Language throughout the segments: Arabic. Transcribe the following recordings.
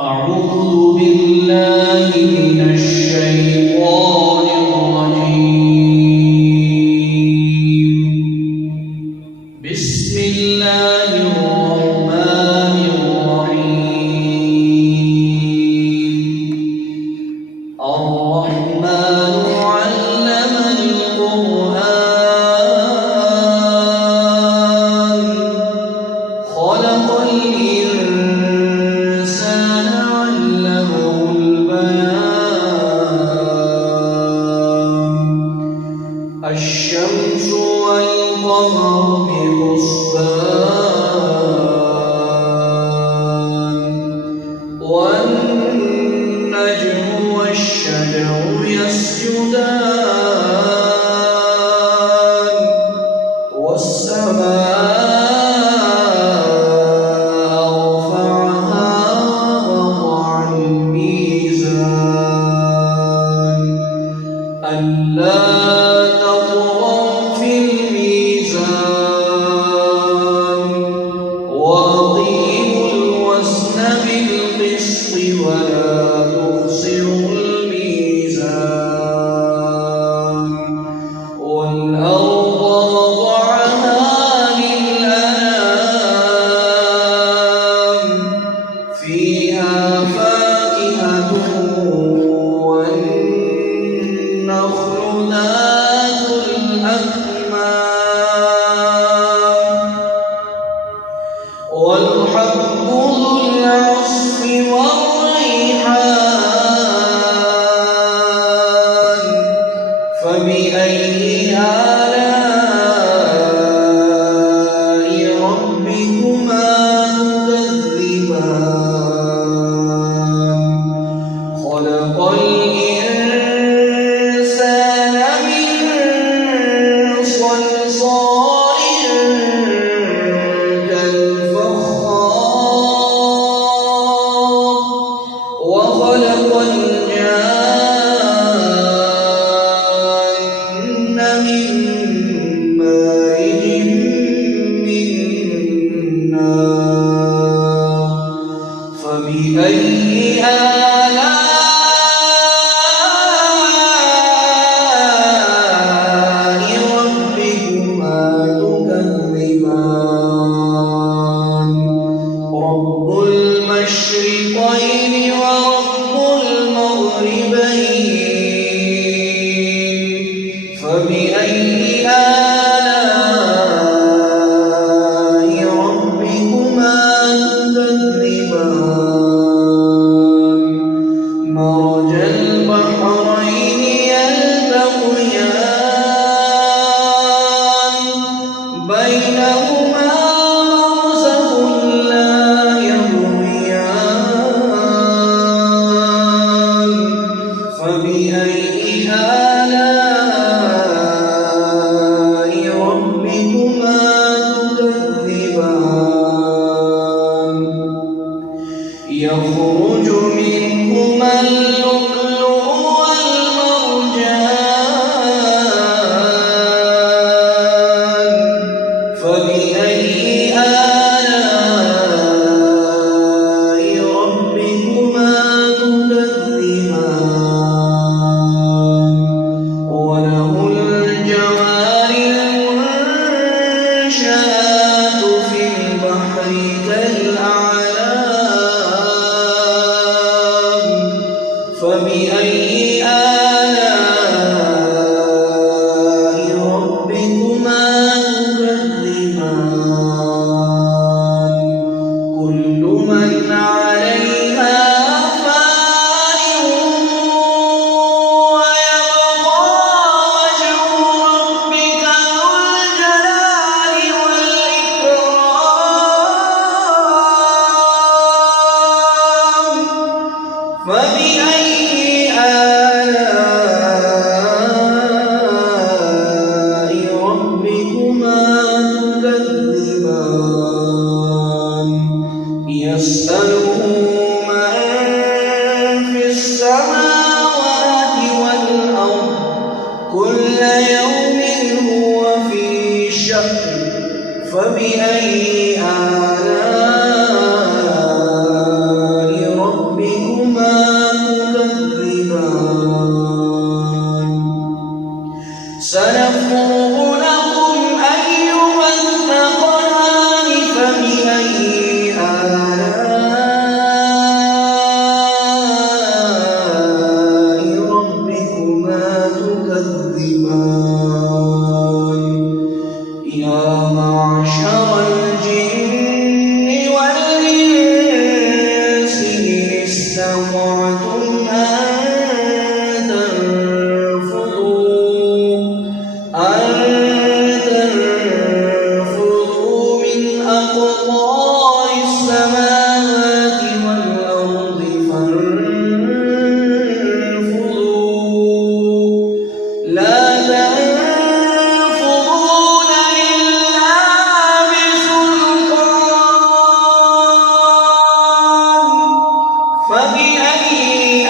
أعوذ بالله من الشيطان الرجيم. بسم الله الرحمن الرحيم. الرحمن علم القرآن خلق الإنسان علمه البيان. الشمس والقمر بحسبان والنجم والشجر يسجدان والسماء رفعها ووضع الميزان ألا تطغوا في الميزان وأقيموا الوزن بالقسط ولا تخسروا الميزان والأرض وضعها للأنام فيها فاكهة والنخل ذات الأكمام والحب ذو العصف والريحان فبأي آلاء ربكما تكذبان خلق الإنسان من صلصال كالفخار وخلق الجان من مارج من نار فبأي آلاء ربكما تكذبان رب المشرقين ورب المغربين فبأي آلاء ربكما تكذبان مرج البحرين يلتقيان بينهما برزخ لا يبغيان فبأي آلاء ربكما تكذبان يخرج منهما اللؤلؤ والمرجان فبأي آلاء ربكما تكذبان وله الجوار المنشآت في البحر كالأعلام فبأي آلاء ربكما تكذبان كل من عليها فان ويبقى وجه ربك ذو الجلال والإكرام فبأي آلاء ربكما تكذبان يسأله من في السماوات والأرض كل يوم هو في شأن فبأي آلاء ربكما تكذبان سنفرغ لكم أيها الثقلان فبأي آلاء ربكما تكذبان يا معشر الجن والإنس إن استطعتم أن تنفذوا من أقطار السماوات والأرض فانفذوا لا تنفذون إلا بسلطان فبأي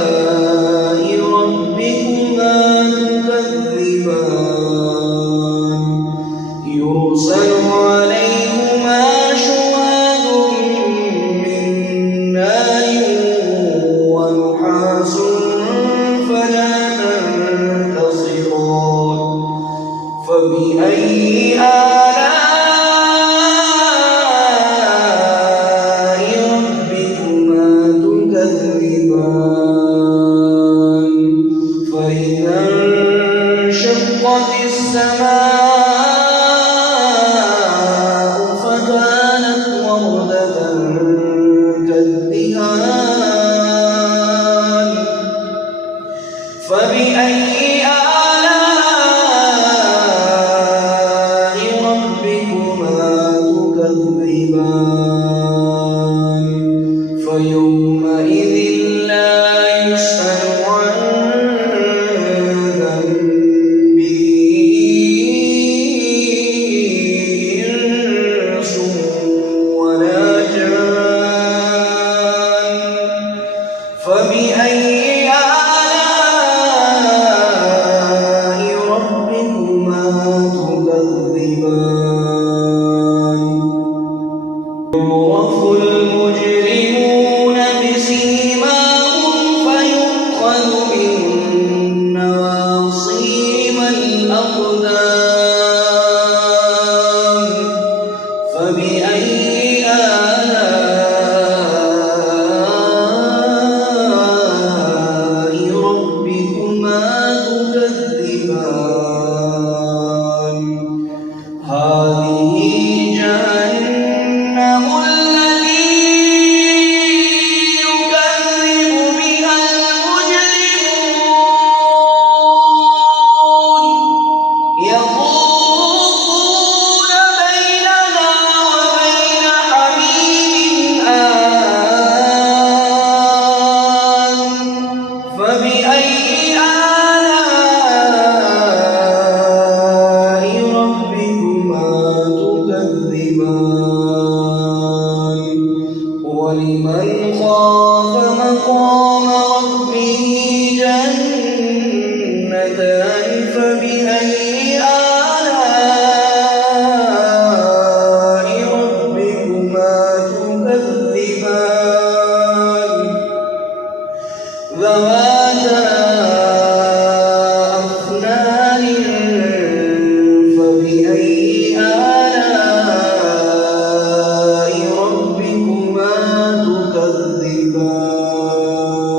آلاء ربكما تكذبان يرسل عليهما شواظ من نار ونحاس فلا تنتصران فبأي آلاء ربكما تكذبان فإذا انشقت السماء فكانت وردة كالدهان فبأي آلاء ربكما تكذبان فيومئذ لا يسأل عن ذنبه إنس ولا جان فبأي آلاء ربكما تكذبان يعرف المجرمون بسيماهم فيؤخذ بالنواصي والأقدام فبأي آلاء ربكما تكذبان هذه جهنم التي يكذب بها المجرمون يطوفون بينها وبين حميم آن فبأي آلاء ربكما تكذبان ولمن خاف مقام ربه جنتان فبأي آلاء ربكما تكذبان ذواتا أفنان فبأي آلاء ربكما تكذبان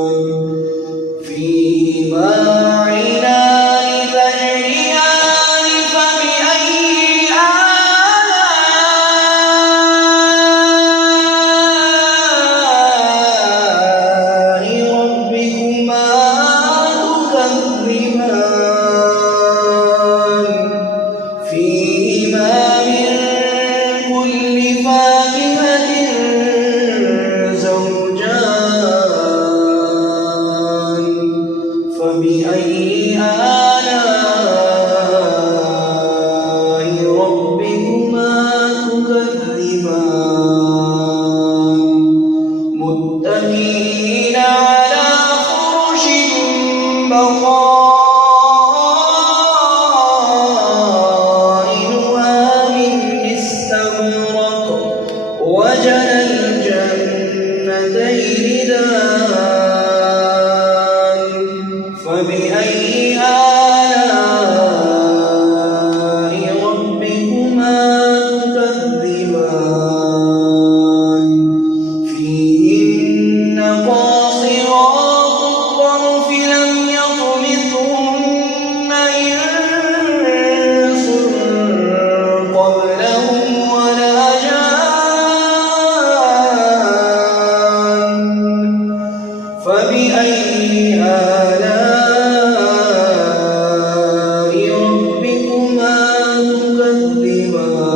مرج الجنتين دان فبأي آلاء ربكما تكذبان فيهن قاصرات الطرف لم يطمثهن إنس قبلهم ولا جان فبأي آلاء ربكما تكذبان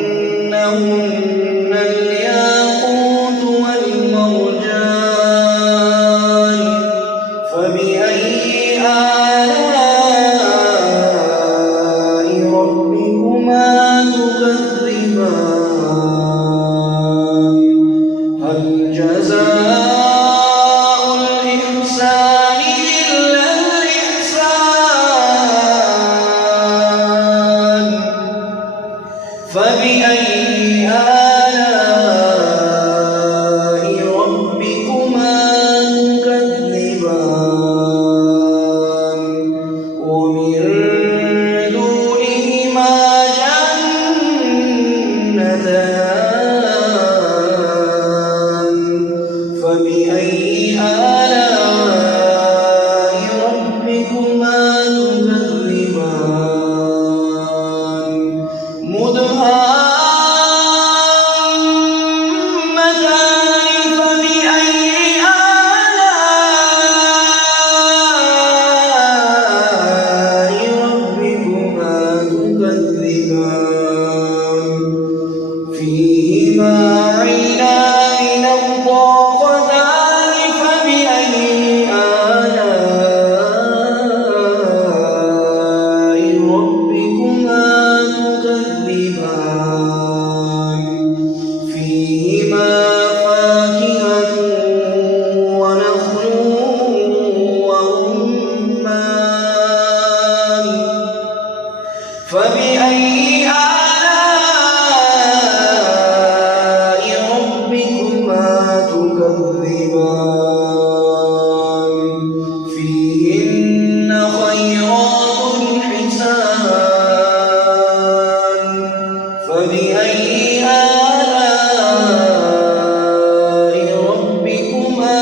كأنهن الياقوت والمرجان فبأي آلاء ربكما تكذبان هل جزاء الإحسان إلا الإحسان فبأي آلاء ربكما تكذبان ومن دونهما جنتان فبأي آلاء ربكما تكذبان مدهامتان فبأي آلاء ربكما تكذبان فيهما عينان نضاختان فبأي آلاء ربكما تكذبان فيهما فاكهة ونخل ورمان فبأي آلاء ربكما تكذبان فيهن خيرات حسان فبأي آلاء ربكما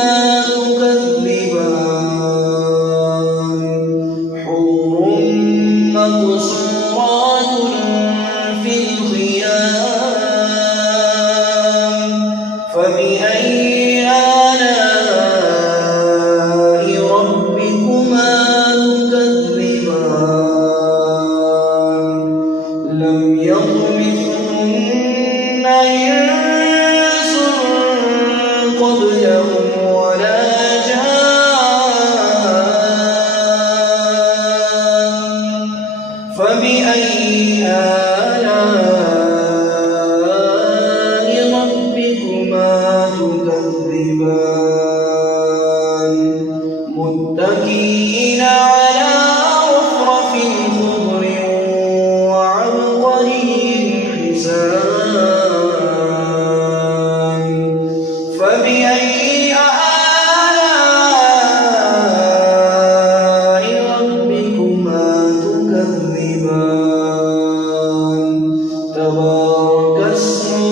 تكذبان حور مقصورات في الخيام فبأي آلاء ربكما تكذبان لم يطمثهن إنس قبلهم ولا جان فبأي آلاء ربكما تكذبان متكئين على رفرف خضر وعبقري حسان فبأي آلاء ربكما تكذبان تبارك اسم